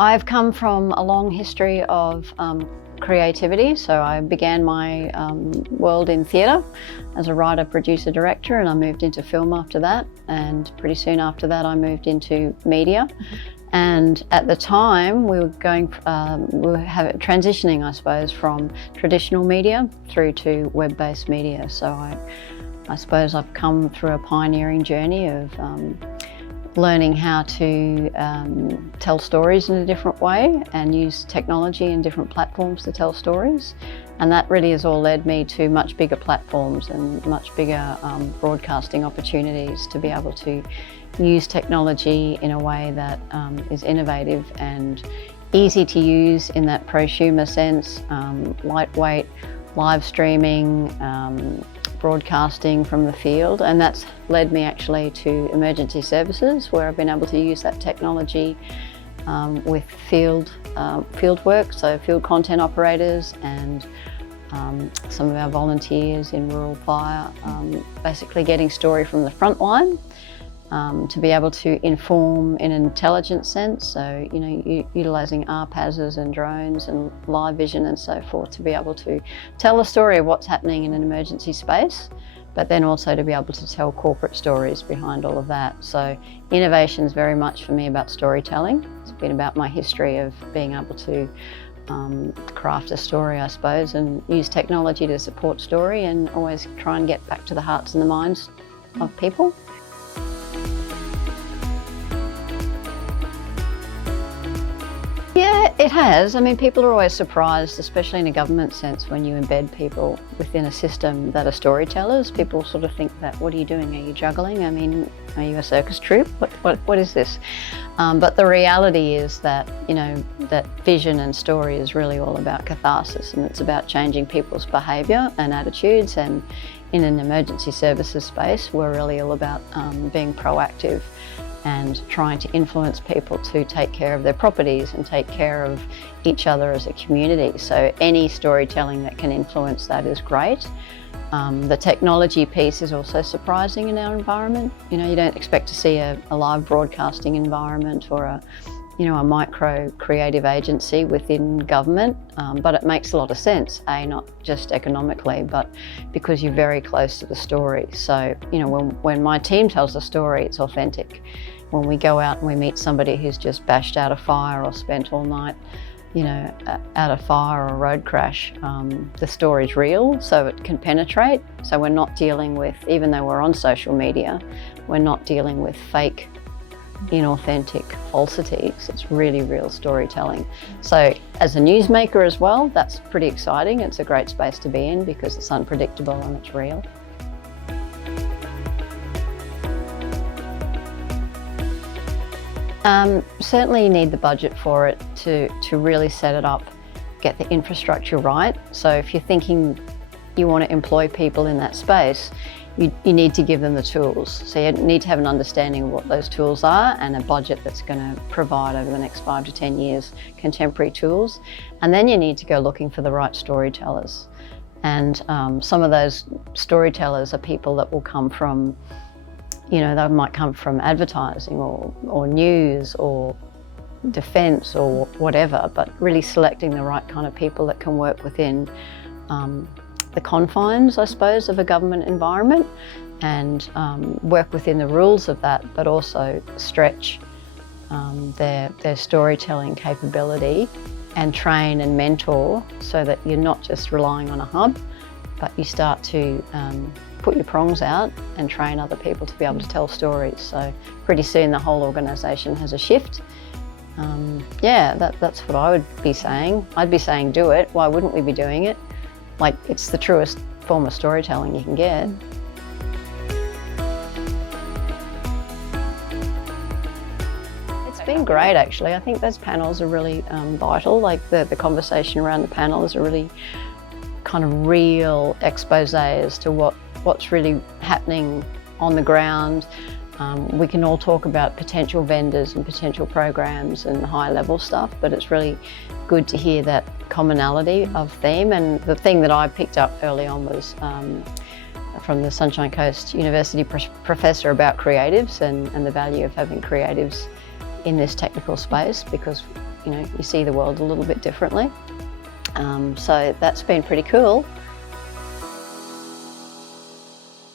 I've come from a long history of creativity. So I began my world in theatre as a writer, producer, director, and I moved into film after that. And pretty soon after that, I moved into media. And at the time, we were transitioning, I suppose, from traditional media through to web-based media. So I suppose I've come through a pioneering journey of learning how to tell stories in a different way and use technology and different platforms to tell stories. And that really has all led me to much bigger platforms and much bigger broadcasting opportunities to be able to use technology in a way that is innovative and easy to use in that prosumer sense, lightweight, live streaming, broadcasting from the field, and that's led me actually to emergency services, where I've been able to use that technology with field work, so field content operators and some of our volunteers in rural fire, basically getting story from the front line to be able to inform in an intelligent sense. So, you know, utilising RPASs and drones and live vision and so forth to be able to tell the story of what's happening in an emergency space, but then also to be able to tell corporate stories behind all of that. So innovation is very much for me about storytelling. It's been about my history of being able to craft a story, I suppose, and use technology to support story and always try and get back to the hearts and the minds of people. Yeah, it has. I mean, people are always surprised, especially in a government sense, when you embed people within a system that are storytellers. People sort of think that, what are you doing? Are you juggling? I mean, are you a circus troupe? What is this? But the reality is that, you know, that vision and story is really all about catharsis, and it's about changing people's behaviour and attitudes. And in an emergency services space, we're really all about being proactive and trying to influence people to take care of their properties and take care of each other as a community. So any storytelling that can influence that is great. The technology piece is also surprising in our environment. You know, you don't expect to see a live broadcasting environment or a micro creative agency within government, but it makes a lot of sense, not just economically, but because you're very close to the story. So, you know, when my team tells a story, it's authentic. When we go out and we meet somebody who's just bashed out a fire or spent all night, you know, at a fire or a road crash, the story's real, so it can penetrate. So we're not dealing with, even though we're on social media, we're not dealing with fake, inauthentic falsities. It's really real storytelling. So as a newsmaker as well, that's pretty exciting. It's a great space to be in because it's unpredictable and it's real. Certainly you need the budget for it to really set it up, get the infrastructure right. So if you're thinking you want to employ people in that space, you need to give them the tools. So you need to have an understanding of what those tools are and a budget that's going to provide over the next 5 to 10 years contemporary tools. And then you need to go looking for the right storytellers. And some of those storytellers are people that will come from, you know, they might come from advertising or news or defence or whatever, but really selecting the right kind of people that can work within the confines, I suppose, of a government environment and work within the rules of that, but also stretch their storytelling capability and train and mentor so that you're not just relying on a hub, but you start to put your prongs out and train other people to be able to tell stories. So pretty soon the whole organisation has a shift. That's what I would be saying. I'd be saying do it. Why wouldn't we be doing it? Like, it's the truest form of storytelling you can get. It's been great, actually. I think those panels are really vital. Like the conversation around the panel is a really kind of real expose as to what's really happening on the ground. We can all talk about potential vendors and potential programs and high level stuff, but it's really good to hear that commonality of theme. And the thing that I picked up early on was from the Sunshine Coast University professor about creatives and the value of having creatives in this technical space, because you know, you see the world a little bit differently. So that's been pretty cool.